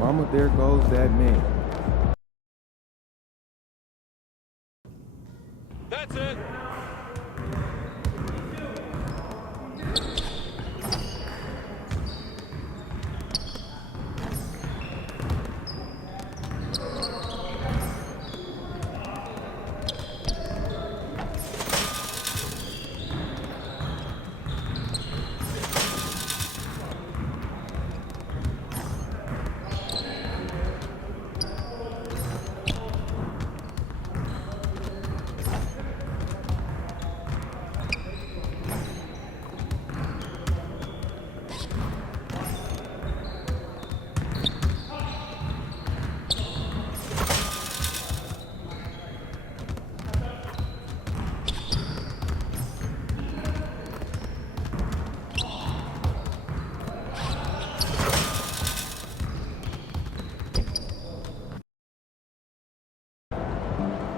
Mama, there goes that man. That's it.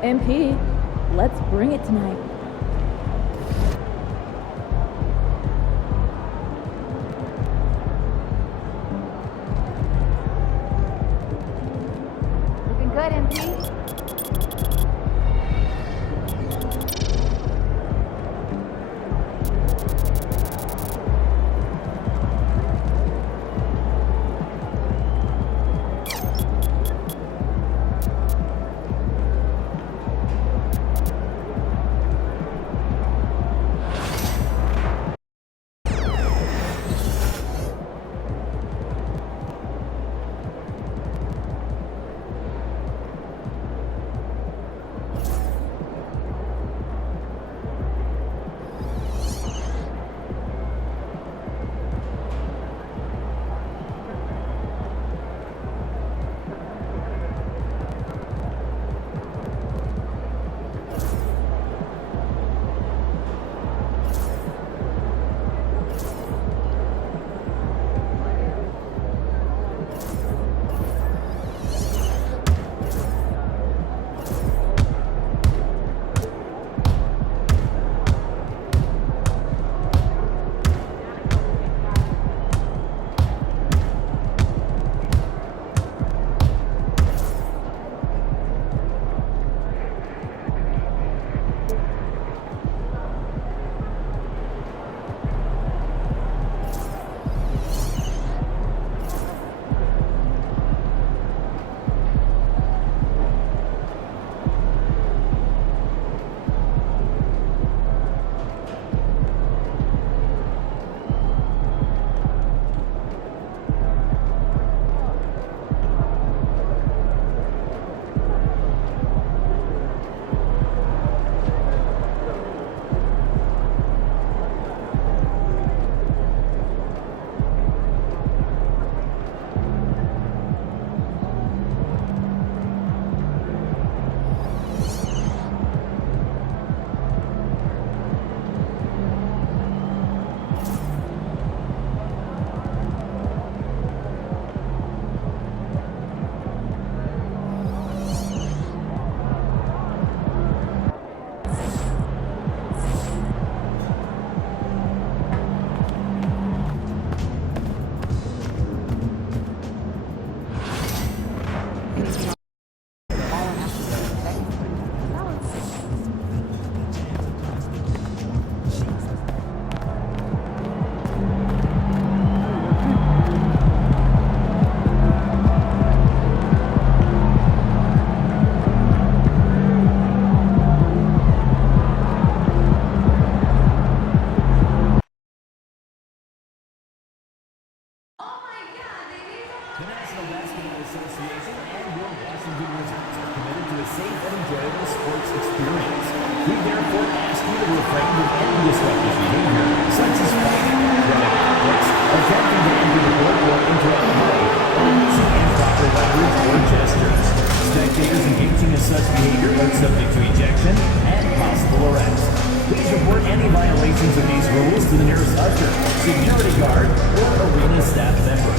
MP, let's bring it tonight. Looking good, MP. The National Basketball Association and your Washington Wizards are committed to a safe and enjoyable sports experience. We therefore ask you to refrain from any disruptive behavior, such as fighting, throwing objects, attempting to enter the court or interrupt play, or using improper language or gestures. Spectators engaging in such behavior are subject to ejection and possible arrest. Please report any violations of these rules to the nearest usher, security guard, or arena staff member.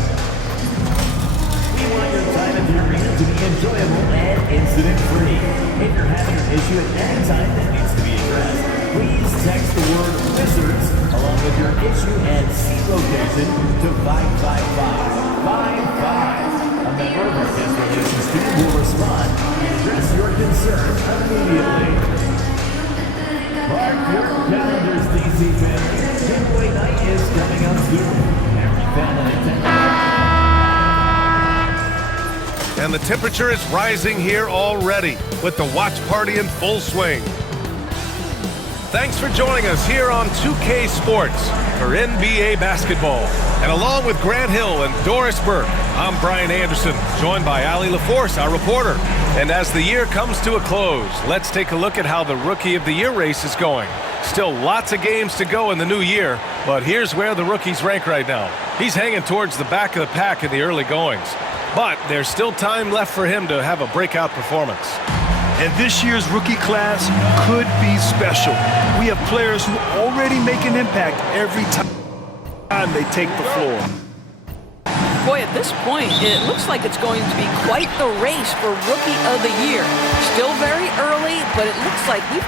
We want your time at the arena to be enjoyable and incident-free. If you're having an issue at any time that needs to be addressed, please text the word WIZARDS along with your issue and seat location to 55555. A member of our guest relations team will respond and address your concern immediately. Mark your calendars, DC fans. Giveaway night is coming up soon. Every family And the temperature is rising here already with the watch party in full swing. Thanks for joining us here on 2K Sports for NBA basketball. And along with Grant Hill and Doris Burke, I'm Brian Anderson, joined by Allie LaForce, our reporter. And as the year comes to a close, let's take a look at how the Rookie of the Year race is going. Still lots of games to go in the new year, but here's where the rookies rank right now. He's hanging towards the back of the pack in the early goings, but there's still time left for him to have a breakout performance. And this year's rookie class could be special. We have players who already make an impact every time they take the floor. Boy, at this point, it looks like it's going to be quite the race for Rookie of the Year. Still very early, but it looks like we've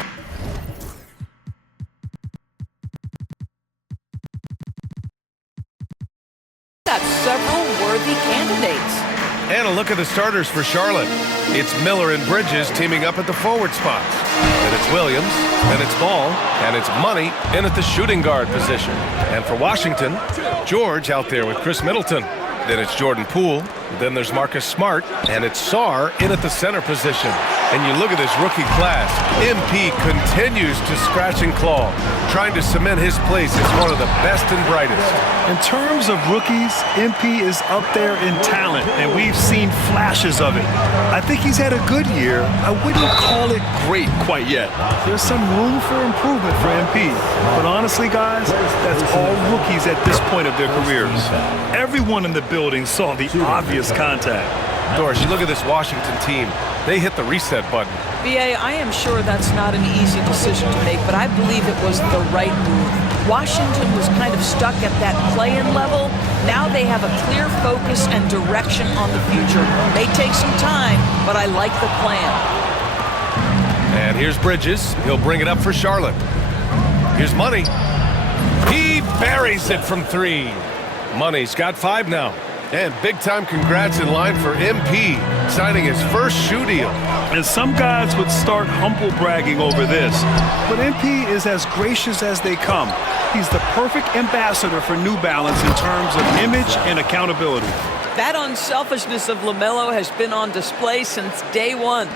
got several worthy candidates. And a look at the starters for Charlotte. It's Miller and Bridges teaming up at the forward spots. Then it's Williams, then it's Ball, and it's Money in at the shooting guard position. And for Washington, George out there with Chris Middleton. Then it's Jordan Poole, then there's Marcus Smart, and it's Sarr in at the center position. And you look at this rookie class, MP continues to scratch and claw, trying to cement his place as one of the best and brightest. In terms of rookies, MP is up there in talent, and we've seen flashes of it. I think he's had a good year. I wouldn't call it great quite yet. There's some room for improvement for MP. But honestly, guys, that's all rookies at this point of their careers. Everyone in the building saw the obvious contact. Doris, you look at this Washington team. They hit the reset button. BA, I am sure that's not an easy decision to make, but I believe it was the right move. Washington was kind of stuck at that play-in level. Now they have a clear focus and direction on the future. May take some time, but I like the plan. And here's Bridges. He'll bring it up for Charlotte. Here's Money. He buries it from three. Money's got 5 now. And big-time congrats in line for MP, signing his first shoe deal. And some guys would start humble bragging over this, but MP is as gracious as they come. He's the perfect ambassador for New Balance in terms of image and accountability. That unselfishness of LaMelo has been on display since day one.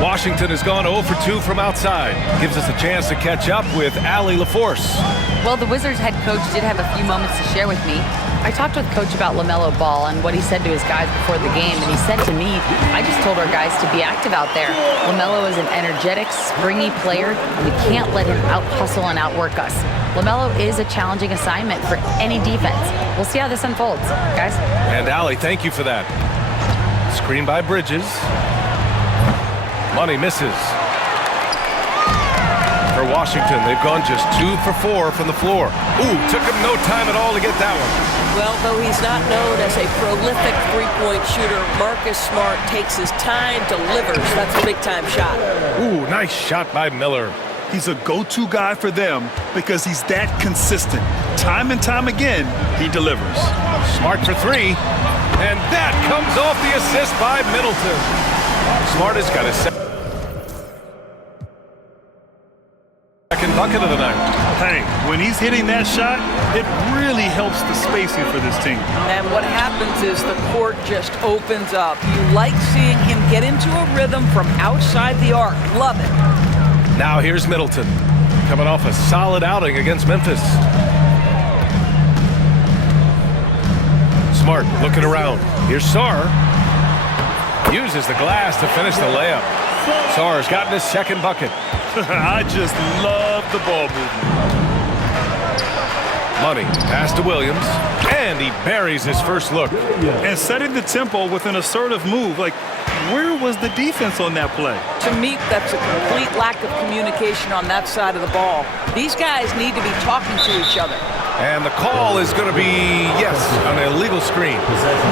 Washington has gone 0 for 2 from outside. Gives us a chance to catch up with Allie LaForce. Well, the Wizards head coach did have a few moments to share with me. I talked with Coach about LaMelo Ball and what he said to his guys before the game, and he said to me, I just told our guys to be active out there. LaMelo is an energetic, springy player, and we can't let him out-hustle and outwork us. LaMelo is a challenging assignment for any defense. We'll see how this unfolds, guys. And Allie, thank you for that. Screen by Bridges. Money misses. For Washington, they've gone just 2 for 4 from the floor. Ooh, took him no time at all to get that one. Well, though he's not known as a prolific three-point shooter, Marcus Smart takes his time, delivers. That's a big-time shot. Ooh, nice shot by Miller. He's a go-to guy for them because he's that consistent. Time and time again, he delivers. Smart for 3. And that comes off the assist by Middleton. Smart has got his second bucket of the night. Hey, when he's hitting that shot, it really helps the spacing for this team. And what happens is the court just opens up. You like seeing him get into a rhythm from outside the arc. Love it. Now here's Middleton, coming off a solid outing against Memphis. Smart looking around. Here's Sarr. Uses the glass to finish the layup. Sarr's gotten his second bucket. I just love the ball movement. Money, pass to Williams, and he buries his first look. And setting the tempo with an assertive move. Like, where was the defense on that play? To me, that's a complete lack of communication on that side of the ball. These guys need to be talking to each other. And the call is going to be, yes, an illegal screen.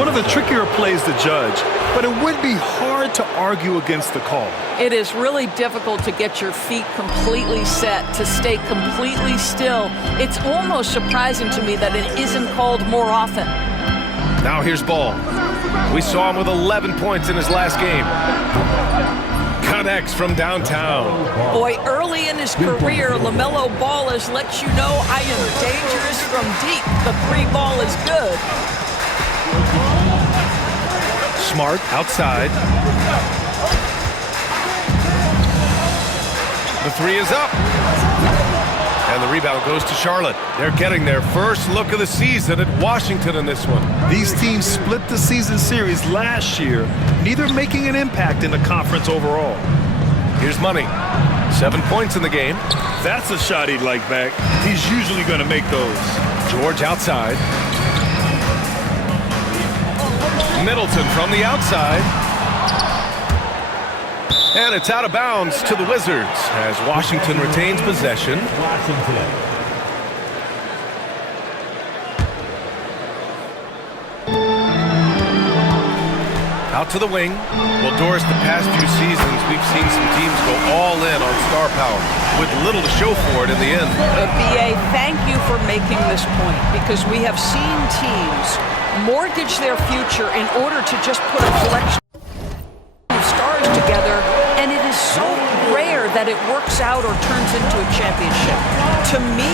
One of the trickier plays to judge, but it would be hard to argue against the call. It is really difficult to get your feet completely set, to stay completely still. It's almost surprising to me that it isn't called more often. Now here's Ball. We saw him with 11 points in his last game. Connects from downtown. Boy, early in his career, LaMelo Ball has let you know I am dangerous from deep. The three ball is good. Smart outside. The three is up. And the rebound goes to Charlotte. They're getting their first look of the season at Washington in this one. These teams split the season series last year, neither making an impact in the conference overall. Here's Money. 7 points in the game. That's a shot he'd like back. He's usually going to make those. George outside. Middleton from the outside. And it's out of bounds to the Wizards as Washington retains possession. Washington. Out to the wing. Well, Doris, the past few seasons, we've seen some teams go all in on star power with little to show for it in the end. BA, thank you for making this point, because we have seen teams mortgage their future in order to just put a collection of stars together, and it is so rare that it works out or turns into a championship. To me,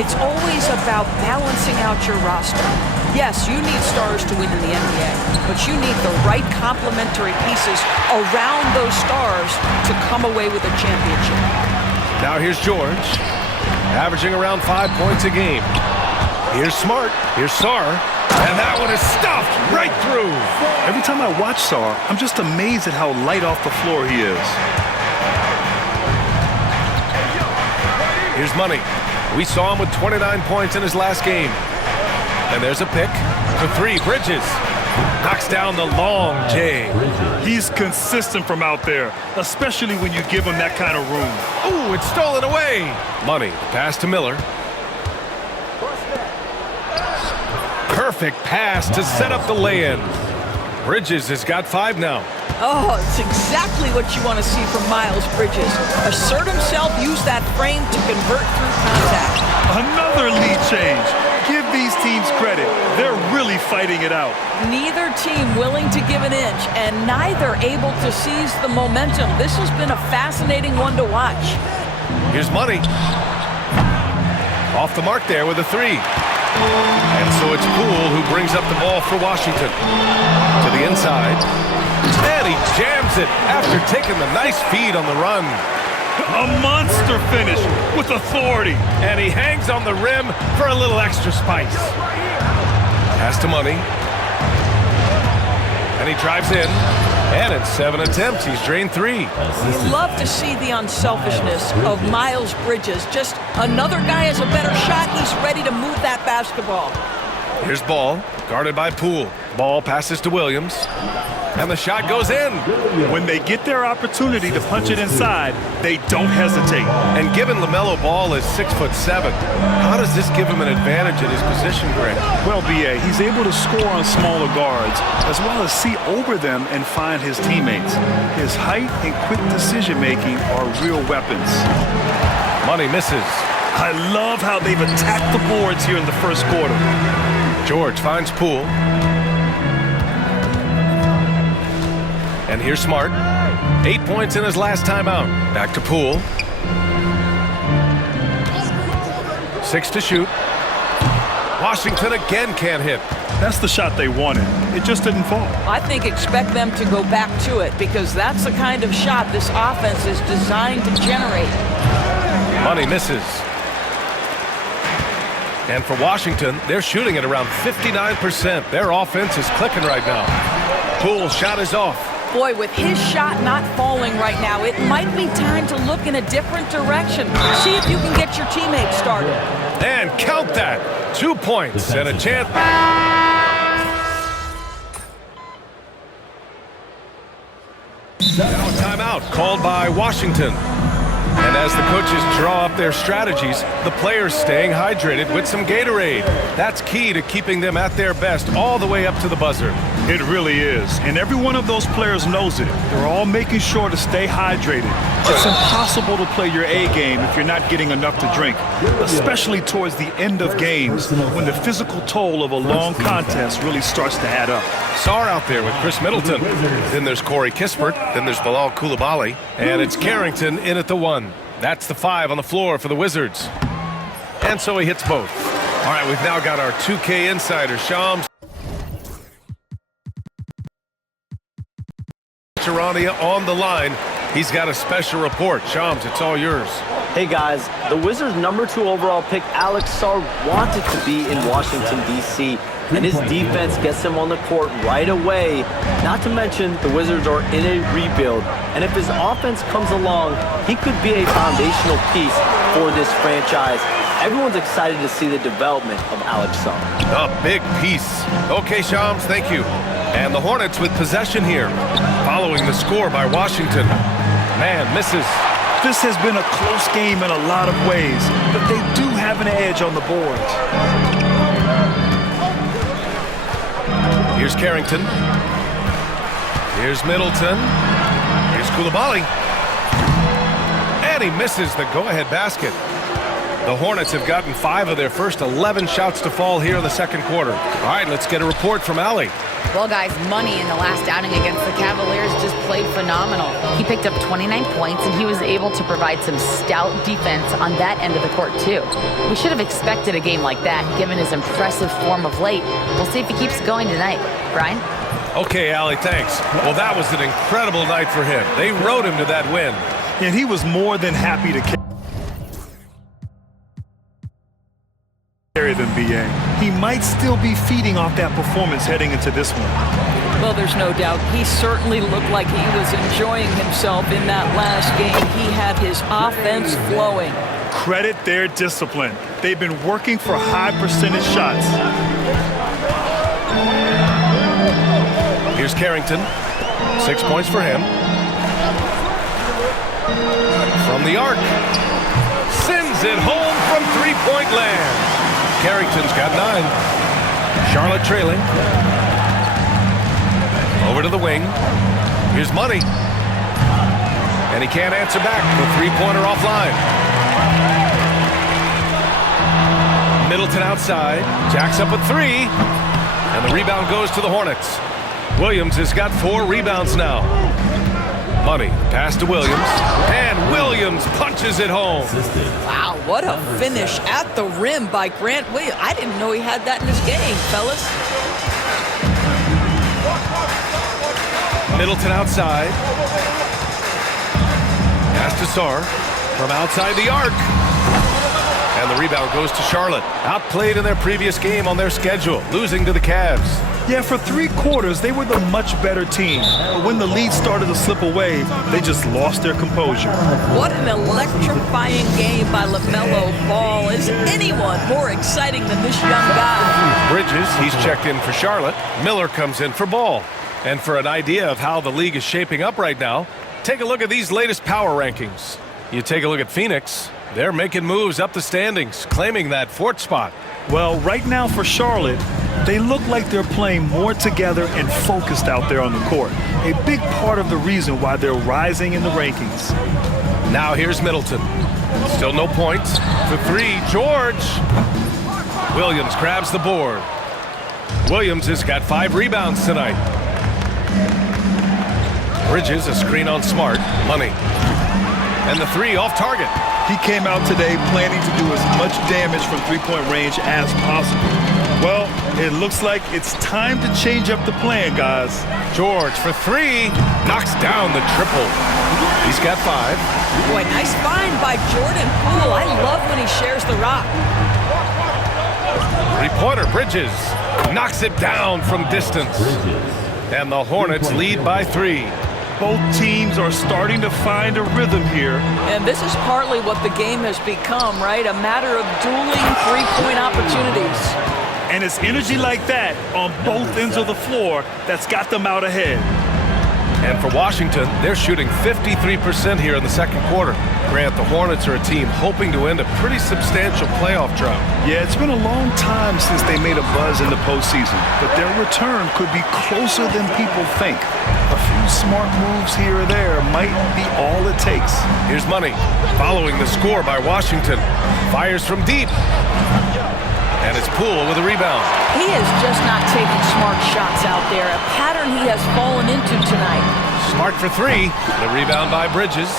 it's always about balancing out your roster. Yes, you need stars to win in the NBA, but you need the right complementary pieces around those stars to come away with a championship. Now here's George, averaging around 5 points a game. Here's Smart. Here's Sarr. And that one is stuffed right through. Every time I watch Sarr, I'm just amazed at how light off the floor he is. Here's Money. We saw him with 29 points in his last game. And there's a pick for three. Bridges knocks down the long J. He's consistent from out there, especially when you give him that kind of room. Ooh, it's stolen away. Money, pass to Miller. Perfect pass to set up the lay-in. Bridges has got 5 now. Oh, it's exactly what you want to see from Miles Bridges. Assert himself, use that frame to convert through contact. Another lead change. Give these teams credit. They're really fighting it out. Neither team willing to give an inch, and neither able to seize the momentum. This has been a fascinating one to watch. Here's Money. Off the mark there with a 3. And so it's Poole who brings up the ball for Washington. To the inside. And he jams it after taking the nice feed on the run. A monster finish with authority. And he hangs on the rim for a little extra spice. Pass to Money. And he drives in. And in 7 attempts, he's drained 3. You love to see the unselfishness of Miles Bridges. Just another guy has a better shot. He's ready to move that basketball. Here's Ball, guarded by Poole. Ball passes to Williams. And the shot goes in. When they get their opportunity to punch it inside, they don't hesitate. And given LaMelo Ball is 6'7", how does this give him an advantage in his position, Greg? Well, BA, he's able to score on smaller guards, as well as see over them and find his teammates. His height and quick decision-making are real weapons. Money misses. I love how they've attacked the boards here in the first quarter. George finds Poole. And here's Smart. 8 points in his last timeout. Back to Poole. 6 to shoot. Washington again can't hit. That's the shot they wanted. It just didn't fall. I think expect them to go back to it, because that's the kind of shot this offense is designed to generate. Money misses. And for Washington, they're shooting at around 59%. Their offense is clicking right now. Poole's shot is off. Boy, with his shot not falling right now, it might be time to look in a different direction. See if you can get your teammates started. And count that. 2 points and a chance. Now a timeout called by Washington. And as the coaches draw up their strategies, the players staying hydrated with some Gatorade. That's key to keeping them at their best all the way up to the buzzer. It really is. And every one of those players knows it. They're all making sure to stay hydrated. It's impossible to play your A game if you're not getting enough to drink, especially towards the end of games when the physical toll of a long contest really starts to add up. Sarr out there with Chris Middleton. Then there's Corey Kispert. Then there's Bilal Coulibaly. And it's Carrington in at the 1. That's the 5 on the floor for the Wizards. And so he hits both. All right, we've now got our 2K insider, Shams Charania on the line. He's got a special report. Shams, it's all yours. Hey guys, the Wizards' #2 overall pick, Alex Sarr, wanted to be in Washington, D.C., and his defense gets him on the court right away. Not to mention, the Wizards are in a rebuild, and if his offense comes along, he could be a foundational piece for this franchise. Everyone's excited to see the development of Alex Sarr. A big piece. Okay, Shams, thank you. And the Hornets with possession here, following the score by Washington. Man misses. This has been a close game in a lot of ways, but they do have an edge on the boards. Here's Carrington. Here's Middleton. Here's Coulibaly. And he misses the go-ahead basket. The Hornets have gotten 5 of their first 11 shots to fall here in the second quarter. All right, let's get a report from Allie. Well, guys, Money in the last outing against the Cavaliers just played phenomenal. He picked up 29 points, and he was able to provide some stout defense on that end of the court, too. We should have expected a game like that, given his impressive form of late. We'll see if he keeps going tonight. Brian? Okay, Allie, thanks. Well, that was an incredible night for him. They rode him to that win. And he was more than happy to carry them, B.A. He might still be feeding off that performance heading into this one. Well, there's no doubt. He certainly looked like he was enjoying himself in that last game. He had his offense flowing. Credit their discipline. They've been working for high percentage shots. Here's Carrington. 6 points for him. From the arc. Sends it home from three-point land. Carrington's got 9. Charlotte trailing. Over to the wing. Here's Money. And he can't answer back. The three-pointer offline. Middleton outside. Jacks up a 3. And the rebound goes to the Hornets. Williams has got 4 rebounds now. Money, pass to Williams. And Williams punches it home. Wow, what a finish at the rim by Grant Williams. I didn't know he had that in his game, fellas. Middleton outside. Pass to Sarr from outside the arc. And the rebound goes to Charlotte. Outplayed in their previous game on their schedule, losing to the Cavs. Yeah, for 3 quarters, they were the much better team. But when the lead started to slip away, they just lost their composure. What an electrifying game by LaMelo Ball. Is anyone more exciting than this young guy? Bridges, he's checked in for Charlotte. Miller comes in for Ball. And for an idea of how the league is shaping up right now, take a look at these latest power rankings. You take a look at Phoenix. They're making moves up the standings, claiming that 4th spot. Well, right now for Charlotte, they look like they're playing more together and focused out there on the court. A big part of the reason why they're rising in the rankings. Now here's Middleton. Still no points. For 3, George. Williams grabs the board. Williams has got 5 rebounds tonight. Bridges, a screen on Smart. Money. And the 3 off target. He came out today planning to do as much damage from three-point range as possible. Well, it looks like it's time to change up the plan, guys. George for 3. Knocks down the triple. He's got 5. Boy, nice find by Jordan Poole. I love when he shares the rock. Three-pointer, Bridges. Knocks it down from distance. And the Hornets lead by 3. Both teams are starting to find a rhythm here. And this is partly what the game has become, right? A matter of dueling three-point opportunities. And it's energy like that on both ends of the floor that's got them out ahead. And for Washington, they're shooting 53% here in the second quarter. Grant, the Hornets are a team hoping to end a pretty substantial playoff drought. Yeah, it's been a long time since they made a buzz in the postseason, but their return could be closer than people think. A few smart moves here or there might be all it takes. Here's Money, following the score by Washington. Fires from deep. And it's Poole with a rebound. He is just not taking smart shots out there, a pattern he has fallen into tonight. Smart for three. The rebound by Bridges.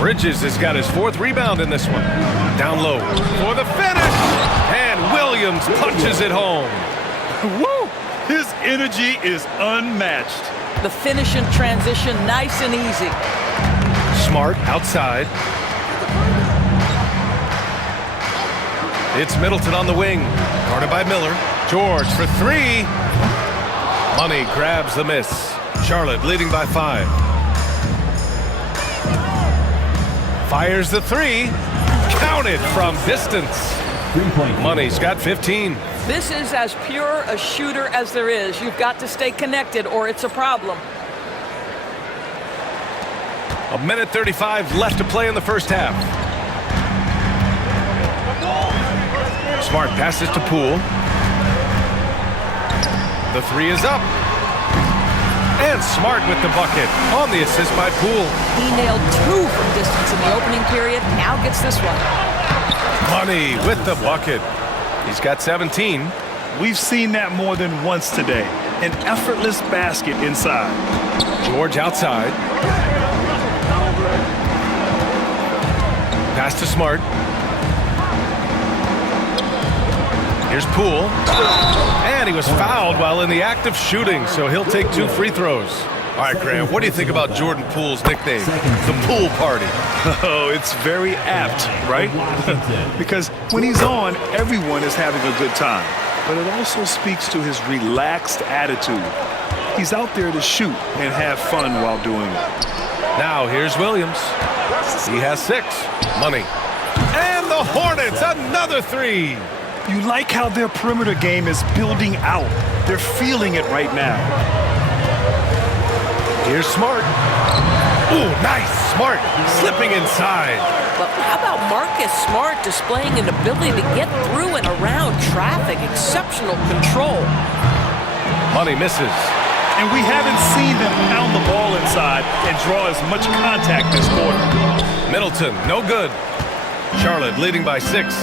Bridges has got his 4th rebound in this one. Down low for the finish. And Williams punches it home. Woo! His energy is unmatched. The finish in transition, nice and easy. Smart outside. It's Middleton on the wing, guarded by Miller. George for 3. Money grabs the miss. Charlotte leading by 5. Fires the 3. Counted from distance. 3-point. Money's got 15. This is as pure a shooter as there is. You've got to stay connected or it's a problem. 1:35 left to play in the first half. Smart passes to Poole. The 3 is up. And Smart with the bucket on the assist by Poole. He nailed 2 from distance in the opening period. Now gets this one. Money with the bucket. He's got 17. We've seen that more than once today. An effortless basket inside. George outside. Pass to Smart. Here's Poole. And he was fouled while in the act of shooting, so he'll take 2 free throws. All right, Graham, what do you think about Jordan Poole's nickname, the Poole Party? Oh, it's very apt, right? Because when he's on, everyone is having a good time. But it also speaks to his relaxed attitude. He's out there to shoot and have fun while doing it. Now here's Williams. He has 6. Money. And the Hornets, another 3. You like how their perimeter game is building out. They're feeling it right now. Here's Smart. Ooh, nice. Smart slipping inside. But how about Marcus Smart displaying an ability to get through and around traffic? Exceptional control. Money misses. And we haven't seen them pound the ball inside and draw as much contact this quarter. Middleton, no good. Charlotte leading by 6.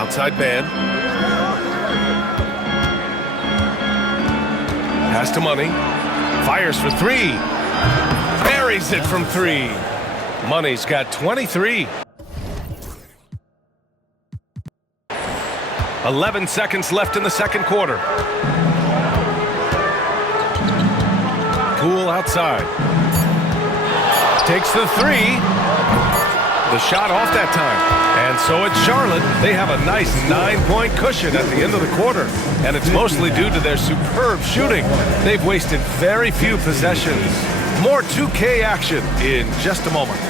Outside man. Pass to Money. Fires for 3. Buries it from 3. Money's got 23. 11 seconds left in the second quarter. Poole outside. Takes the 3. The shot off that time. And so it's Charlotte. They have a nice 9-point cushion at the end of the quarter. And it's mostly due to their superb shooting. They've wasted very few possessions. More 2K action in just a moment.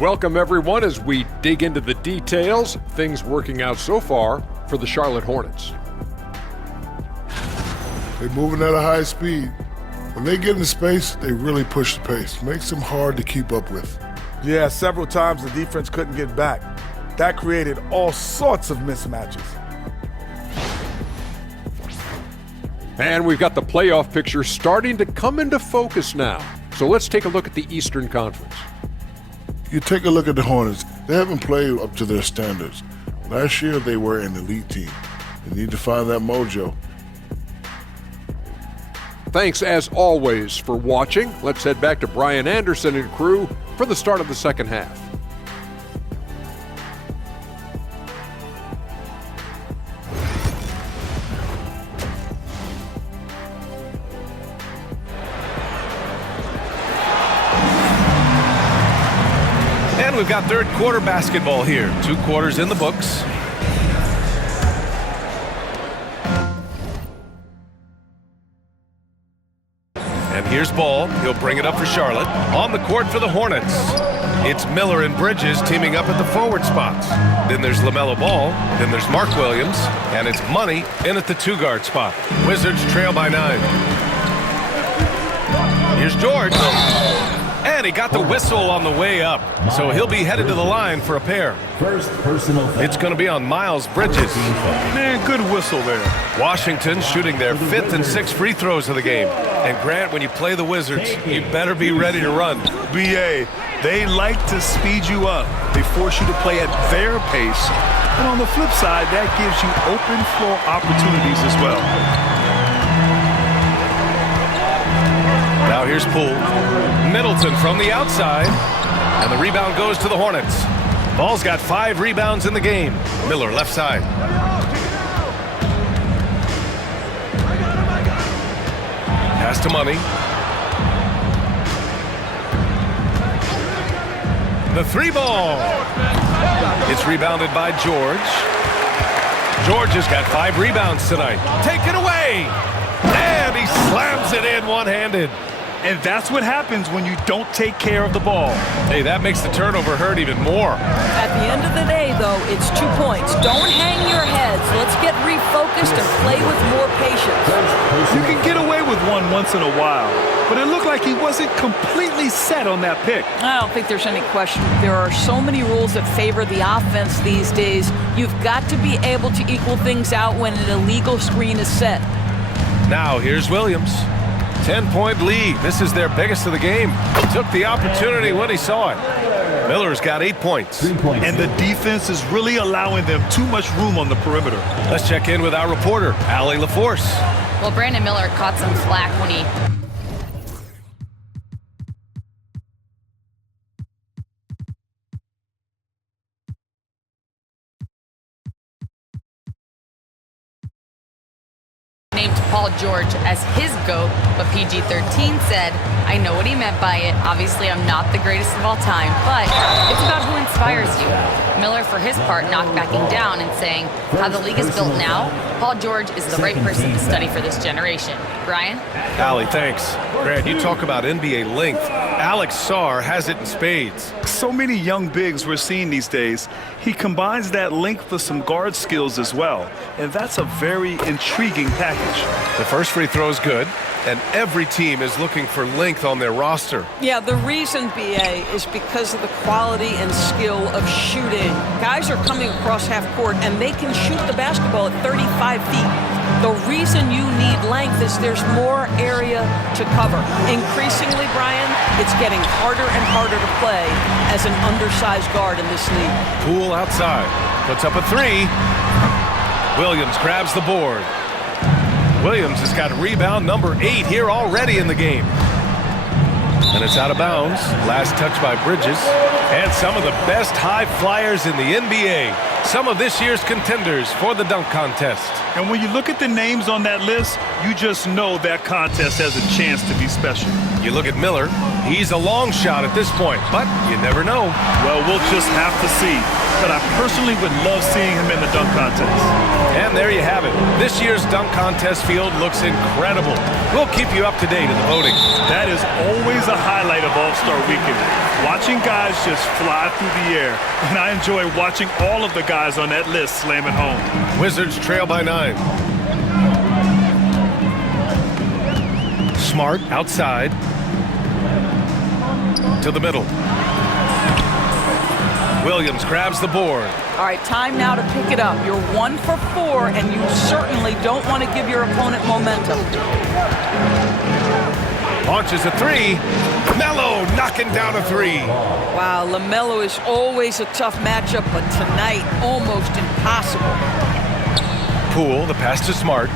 Welcome, everyone, as we dig into the details. Things working out so far for the Charlotte Hornets. They're moving at a high speed. When they get in space, they really push the pace. Makes them hard to keep up with. Yeah, several times the defense couldn't get back. That created all sorts of mismatches. And we've got the playoff picture starting to come into focus now. So let's take a look at the Eastern Conference. You take a look at the Hornets. They haven't played up to their standards. Last year, they were an elite team. They need to find that mojo. Thanks, as always, for watching. Let's head back to Brian Anderson and crew for the start of the second half. And we've got third quarter basketball here. 2 quarters in the books. And here's Ball. He'll bring it up for Charlotte. On the court for the Hornets, it's Miller and Bridges teaming up at the forward spots. Then there's LaMelo Ball. Then there's Mark Williams. And it's Money in at the 2-guard spot. Wizards trail by 9. Here's George. And he got the whistle on the way up. So he'll be headed to the line for a pair. First personal foul. It's going to be on Miles Bridges. Man, good whistle there. Washington shooting their 5th and 6th free throws of the game. And Grant, when you play the Wizards, you better be ready to run. BA, they like to speed you up. They force you to play at their pace. And on the flip side, that gives you open floor opportunities as well. Now here's Poole. Middleton from the outside. And the rebound goes to the Hornets. Ball's got 5 rebounds in the game. Miller left side. Pass to Money. The 3-ball. It's rebounded by George. George has got 5 rebounds tonight. Take it away. And he slams it in one-handed. And that's what happens when you don't take care of the ball. Hey, that makes the turnover hurt even more. At the end of the day, though, it's 2 points. Don't hang your heads. Let's get refocused and play with more patience. You can get away with one once in a while, but it looked like he wasn't completely set on that pick. I don't think there's any question. There are so many rules that favor the offense these days. You've got to be able to equal things out when an illegal screen is set. Now here's Williams. 10-point lead. This is their biggest of the game. Took the opportunity when he saw it. Miller's got 8 points. And the defense is really allowing them too much room on the perimeter. Let's check in with our reporter, Allie LaForce. Well, Brandon Miller caught some flack when he named Paul George as his GOAT, but PG-13 said, I know what he meant by it. Obviously, I'm not the greatest of all time, but it's about who inspires you. Miller, for his part, not backing down and saying, how the league is built now, Paul George is the right person to study for this generation. Brian? Allie, thanks. Grant, you talk about NBA length. Alex Sarr has it in spades. So many young bigs we're seeing these days. He combines that length with some guard skills as well, and that's a very intriguing package. The first free throw is good, and every team is looking for length on their roster. Yeah, the reason, BA, is because of the quality and skill of shooting. Guys are coming across half court, and they can shoot the basketball at 35 feet. The reason you need length is there's more area to cover. Increasingly, Brian, it's getting harder and harder to play as an undersized guard in this league. Poole outside, puts up a 3. Williams grabs the board. Williams has got rebound number 8 here already in the game. And it's out of bounds. Last touch by Bridges. And some of the best high flyers in the NBA. Some of this year's contenders for the dunk contest. And when you look at the names on that list, you just know that contest has a chance to be special. You look at Miller, he's a long shot at this point, but you never know. Well, we'll just have to see. But I personally would love seeing him in the dunk contest. And there you have it. This year's dunk contest field looks incredible. We'll keep you up to date in the voting. That is always a highlight of All-Star Weekend. Watching guys just fly through the air. And I enjoy watching all of the guys on that list slam it home. Wizards trail by 9. Smart outside to the middle. Williams grabs the board. All right, time now to pick it up. You're 1 for 4, and you certainly don't want to give your opponent momentum. Launches a 3. Melo knocking down a 3. Wow, LaMelo is always a tough matchup, but tonight, almost impossible. Poole, the pass to Smart.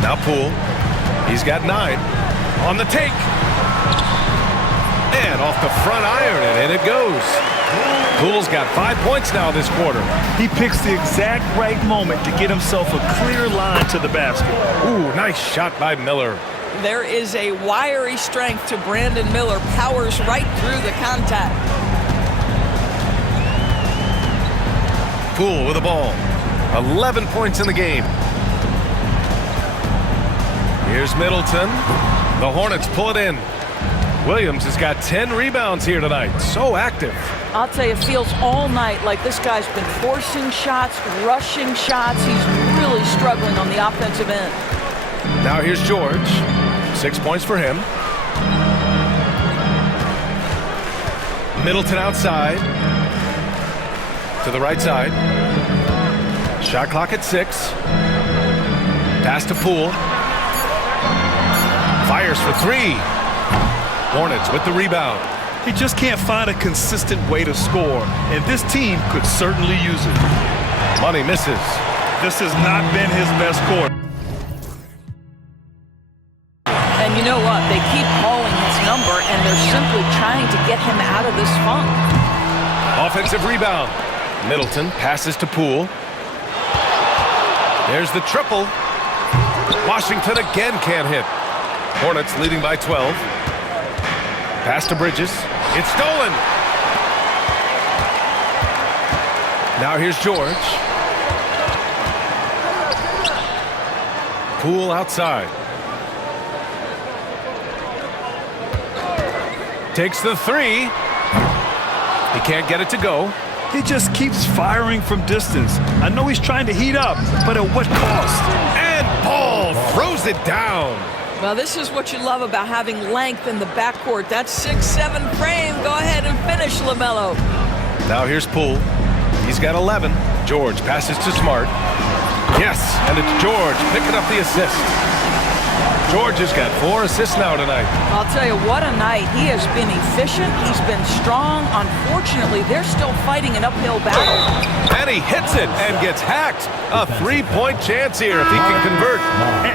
Now Poole. He's got 9. On the take. And off the front iron, and in it goes. Poole's got 5 points now this quarter. He picks the exact right moment to get himself a clear line to the basket. Ooh, nice shot by Miller. There is a wiry strength to Brandon Miller. Powers right through the contact. Poole with the ball. 11 points in the game. Here's Middleton. The Hornets pull it in. Williams has got 10 rebounds here tonight. So active. I'll tell you, it feels all night like this guy's been forcing shots, rushing shots. He's really struggling on the offensive end. Now here's George. 6 points for him. Middleton outside. To the right side. Shot clock at 6. Pass to Poole. Fires for 3. Hornets with the rebound. He just can't find a consistent way to score, and this team could certainly use it. Money misses. This has not been his best quarter. And you know what? They keep calling his number, and they're simply trying to get him out of this funk. Offensive rebound. Middleton passes to Poole. There's the triple. Washington again can't hit. Hornets leading by 12. Pass to Bridges. It's stolen. Now here's George. Poole outside. Takes the 3. He can't get it to go. He just keeps firing from distance. I know he's trying to heat up, but at what cost? And Paul throws it down. Well, this is what you love about having length in the backcourt. That 6'7" frame. Go ahead and finish, LaMelo. Now here's Poole. He's got 11. George passes to Smart. Yes, and it's George picking up the assist. George has got 4 assists now tonight. I'll tell you, what a night. He has been efficient. He's been strong. Unfortunately, they're still fighting an uphill battle. And he hits it and gets hacked. A 3-point chance here if he can convert.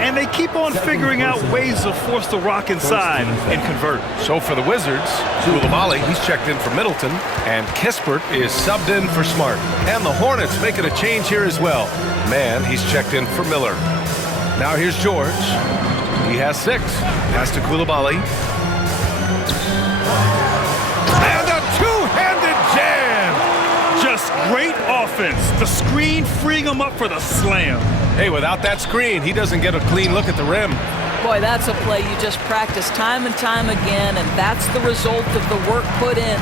And they keep on figuring out ways to force the rock inside and convert. So for the Wizards, Coulibaly, he's checked in for Middleton, and Kispert is subbed in for Smart. And the Hornets making a change here as well. Man, he's checked in for Miller. Now here's George. He has 6. Pass to Coulibaly. And a two-handed jam! Just great offense. The screen freeing him up for the slam. Hey, without that screen, he doesn't get a clean look at the rim. Boy, that's a play you just practice time and time again, and that's the result of the work put in.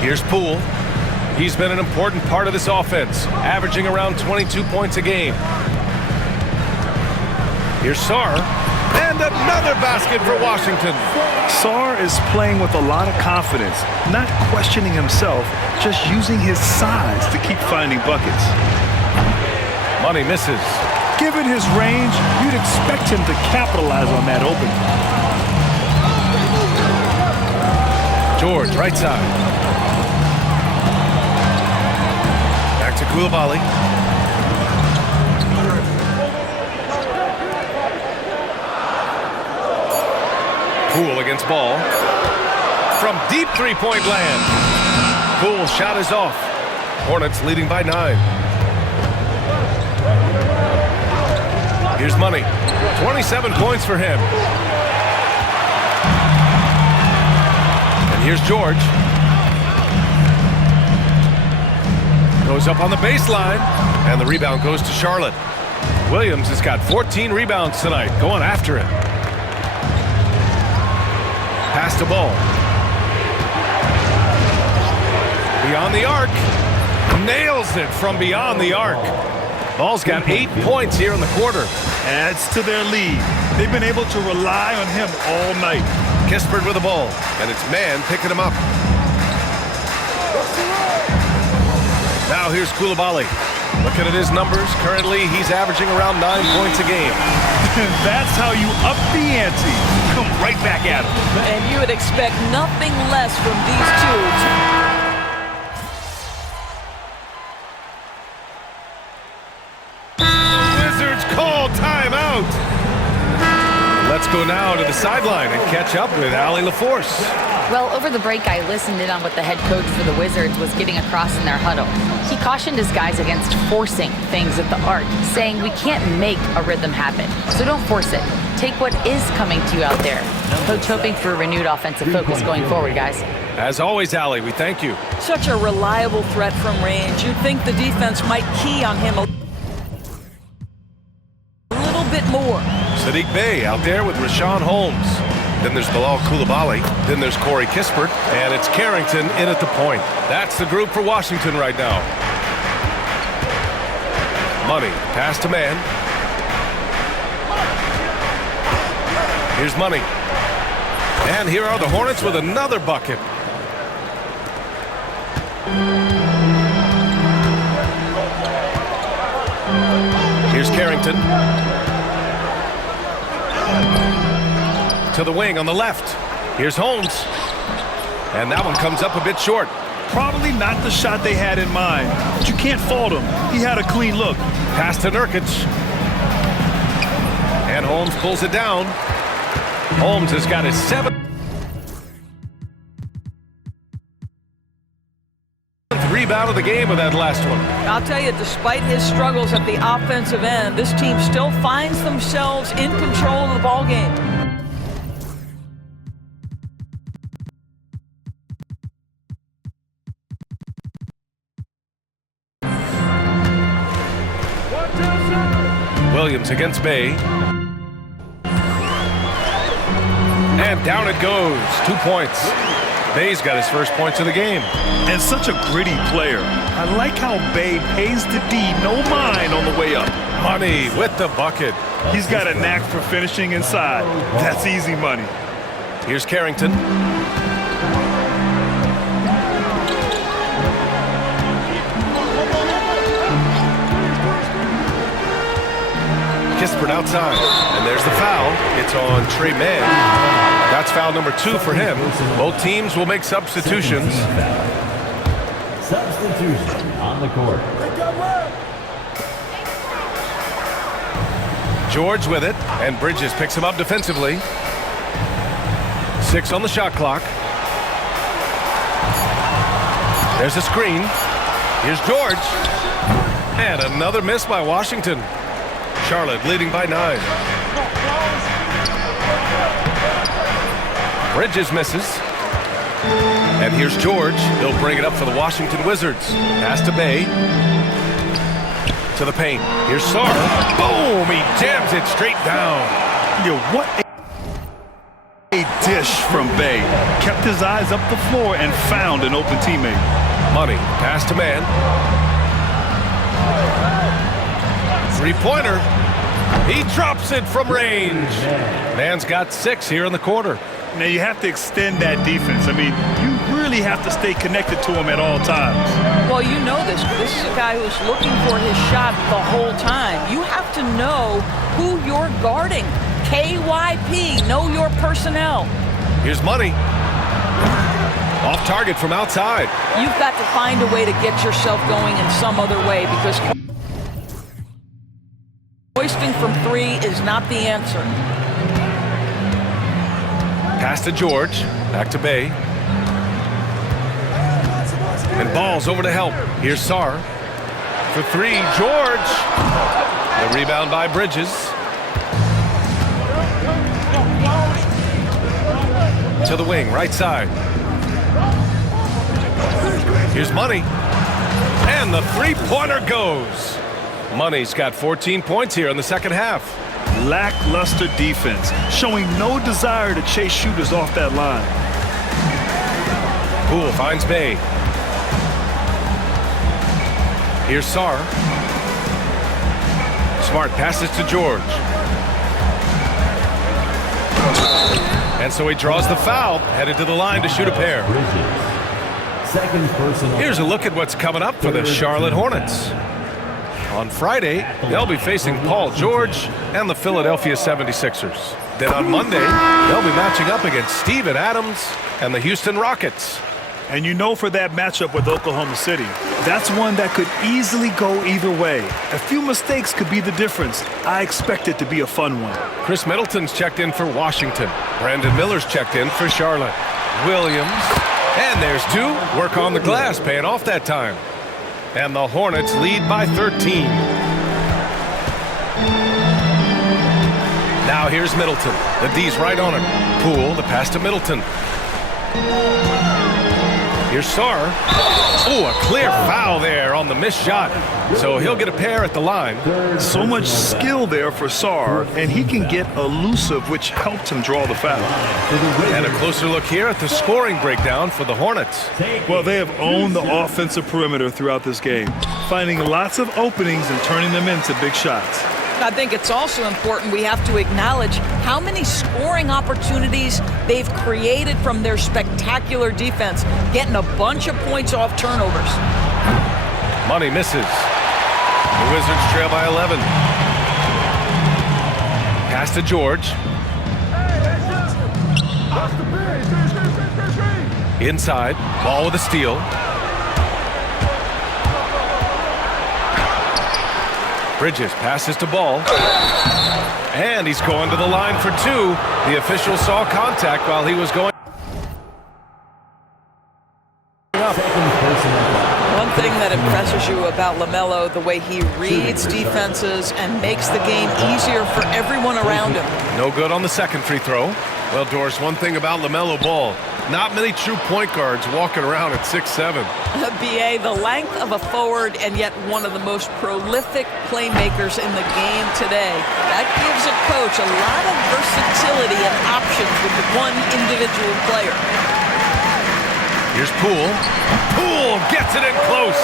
Here's Poole. He's been an important part of this offense, averaging around 22 points a game. Here's Sarr. And another basket for Washington. Sarr is playing with a lot of confidence, not questioning himself, just using his size to keep finding buckets. Money misses. Given his range, you'd expect him to capitalize on that opening. George, right side. Back to Coulibaly. Poole against Ball. From deep three-point land. Poole's shot is off. Hornets leading by 9. Here's Money. 27 points for him. And here's George. Goes up on the baseline. And the rebound goes to Charlotte. Williams has got 14 rebounds tonight. Going after it. Pass to Ball. Beyond the arc. Nails it from beyond the arc. Ball's got 8 points here in the quarter. Adds to their lead. They've been able to rely on him all night. Kispert with the ball, and it's Man picking him up. Now here's Coulibaly. Looking at his numbers, currently he's averaging around 9 points a game. That's how you up the ante. Come right back at him. And you would expect nothing less from these two. Wizards call timeout. Let's go now to the sideline and catch up with Allie LaForce. Well, over the break, I listened in on what the head coach for the Wizards was getting across in their huddle. He cautioned his guys against forcing things at the arc, saying we can't make a rhythm happen, so don't force it. Take what is coming to you out there. Coach hoping for a renewed offensive focus going forward, guys. As always, Allie, we thank you. Such a reliable threat from range. You'd think the defense might key on him a little bit more. Sadiq Bey out there with Rashawn Holmes. Then there's Bilal Coulibaly. Then there's Corey Kispert. And it's Carrington in at the point. That's the group for Washington right now. Money, pass to man. Here's Money. And here are the Hornets with another bucket. Here's Carrington. To the wing on the left. Here's Holmes. And that one comes up a bit short. Probably not the shot they had in mind, but you can't fault him. He had a clean look. Pass to Nurkic. And Holmes pulls it down. Holmes has got his 7th rebound of the game with that last one. I'll tell you, despite his struggles at the offensive end, this team still finds themselves in control of the ball game. Williams against Bey. And down it goes. 2 points. Bey's got his first points of the game. And such a gritty player. I like how Bey pays the D, no mind on the way up. Money with the bucket. He's got a knack for finishing inside. That's easy money. Here's Carrington. Kispert outside. And there's the foul. It's on Tre Mann. That's foul number 2 for him. Both teams will make substitutions. Substitution on the court. George with it, and Bridges picks him up defensively. 6 on the shot clock. There's a screen. Here's George. And another miss by Washington. Charlotte leading by 9. Bridges misses. And here's George. He'll bring it up for the Washington Wizards. Pass to Bey. To the paint. Here's Sarr. Boom! He jams it straight down. Yo, what a dish from Bey. Kept his eyes up the floor and found an open teammate. Money. Pass to man. 3-pointer. He drops it from range. Man's got 6 here in the quarter. Now you have to extend that defense. I mean, you really have to stay connected to him at all times. Well, you know this. This is a guy who's looking for his shot the whole time. You have to know who you're guarding. KYP, know your personnel. Here's Money. Off target from outside. You've got to find a way to get yourself going in some other way, because hoisting from 3 is not the answer. Pass to George. Back to Bey. And Ball's over to help. Here's Sarr. For 3, George. The rebound by Bridges. To the wing, right side. Here's Money. And the 3-pointer goes. Money's got 14 points here in the second half. Lackluster defense, showing no desire to chase shooters off that line. Poole finds Bey. Here's Sarr. Smart passes to George. And so he draws the foul, headed to the line to shoot a pair. Second personal. Here's a look at what's coming up for the Charlotte Hornets. On Friday, they'll be facing Paul George and the Philadelphia 76ers. Then on Monday, they'll be matching up against Steven Adams and the Houston Rockets. And you know, for that matchup with Oklahoma City, that's one that could easily go either way. A few mistakes could be the difference. I expect it to be a fun one. Chris Middleton's checked in for Washington. Brandon Miller's checked in for Charlotte. Williams. And there's 2. Work on the glass, paying off that time. And the Hornets lead by 13. Now here's Middleton. The D's right on him. Poole, the pass to Middleton. Here's Sarr. Oh, a clear foul there on the missed shot. So he'll get a pair at the line. So much skill there for Sarr, and he can get elusive, which helped him draw the foul. And a closer look here at the scoring breakdown for the Hornets. Well, they have owned the offensive perimeter throughout this game, finding lots of openings and turning them into big shots. I think it's also important we have to acknowledge how many scoring opportunities they've created from their spectacular defense, getting a bunch of points off turnovers. Money misses. The Wizards trail by 11. Pass to George. Inside, ball with a steal. Bridges passes to Ball. And he's going to the line for two. The official saw contact while he was going up. One thing that impresses you about LaMelo, the way he reads defenses and makes the game easier for everyone around him. No good on the second free throw. Well, Doris, one thing about LaMelo Ball, not many true point guards walking around at 6'7". BA, the length of a forward and yet one of the most prolific playmakers in the game today. That gives a coach a lot of versatility and options with one individual player. Here's Poole. Poole gets it in close.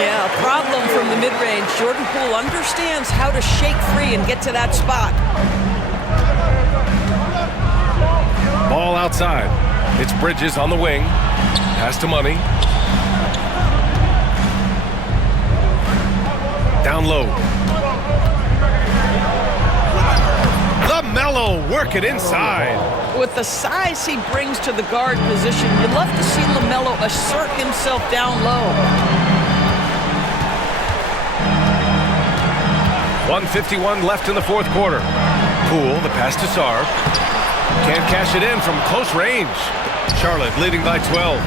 Yeah, a problem from the mid-range. Jordan Poole understands how to shake free and get to that spot. Ball outside. It's Bridges on the wing. Pass to Money. Down low. LaMelo work it inside. With the size he brings to the guard position, you'd love to see LaMelo assert himself down low. 1:51 left in the fourth quarter. Poole, the pass to Sarr. Can't cash it in from close range. Charlotte leading by 12.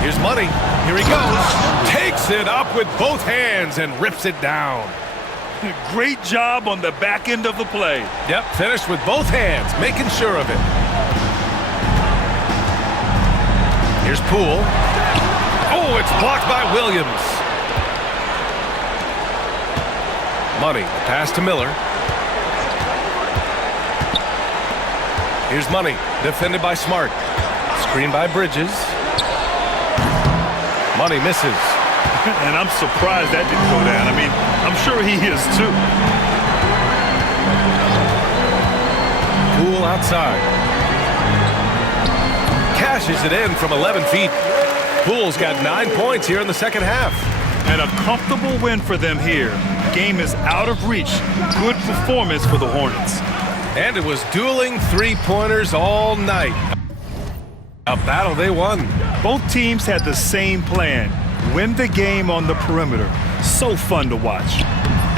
Here's Money. Here he goes. Takes it up with both hands and rips it down. Great job on the back end of the play. Yep, finished with both hands, making sure of it. Here's Poole. Oh, it's blocked by Williams. Money, pass to Miller. Here's Money, defended by Smart. Screen by Bridges. Money misses. And I'm surprised that didn't go down. I mean, I'm sure he is too. Poole outside. Cashes it in from 11 feet. Poole's got 9 points here in the second half. And a comfortable win for them here. Game is out of reach. Good performance for the Hornets. And it was dueling three-pointers all night. A battle they won. Both teams had the same plan. Win the game on the perimeter. So fun to watch.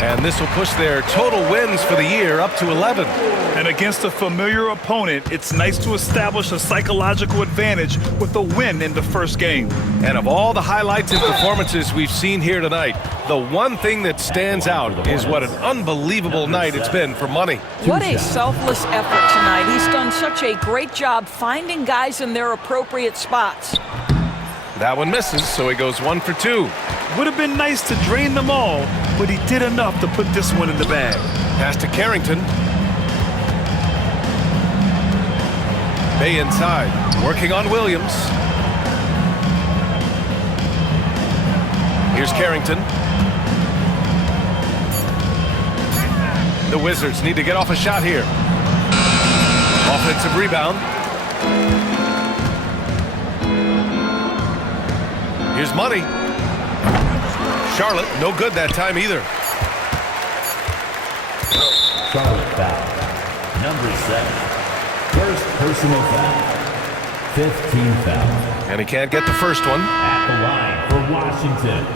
And this will push their total wins for the year up to 11. And against a familiar opponent, it's nice to establish a psychological advantage with a win in the first game. And of all the highlights and performances we've seen here tonight, the one thing that stands out is what an unbelievable night it's been for Money. What a selfless effort tonight. He's done such a great job finding guys in their appropriate spots. That one misses, so he goes 1 for 2. Would have been nice to drain them all, but he did enough to put this one in the bag. Pass to Carrington. Bay inside, working on Williams. Here's Carrington. The Wizards need to get off a shot here. Offensive rebound. Here's Money. Charlotte, no good that time either. Charlotte foul. Number 7. First personal foul. 15 foul. And he can't get the first one. At the line for Washington.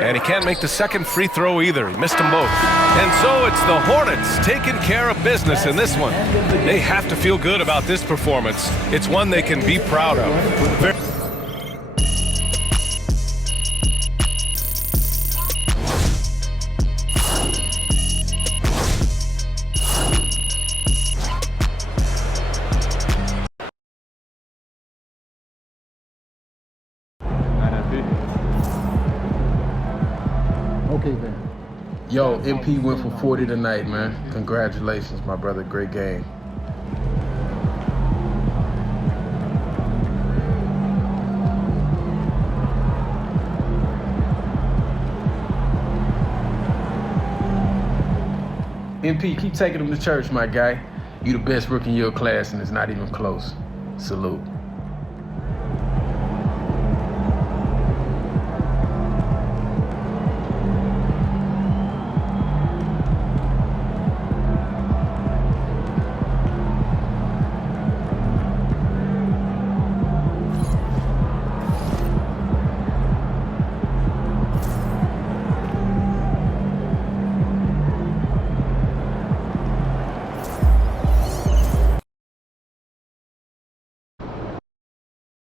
And he can't make the second free throw either. He missed them both. And so it's the Hornets taking care of business in this one. They have to feel good about this performance. It's one they can be proud of. Okay, man. Yo, MP went for 40 tonight, man. Congratulations, my brother. Great game. MP, keep taking them to church, my guy. You the best rookie in your class, and it's not even close. Salute.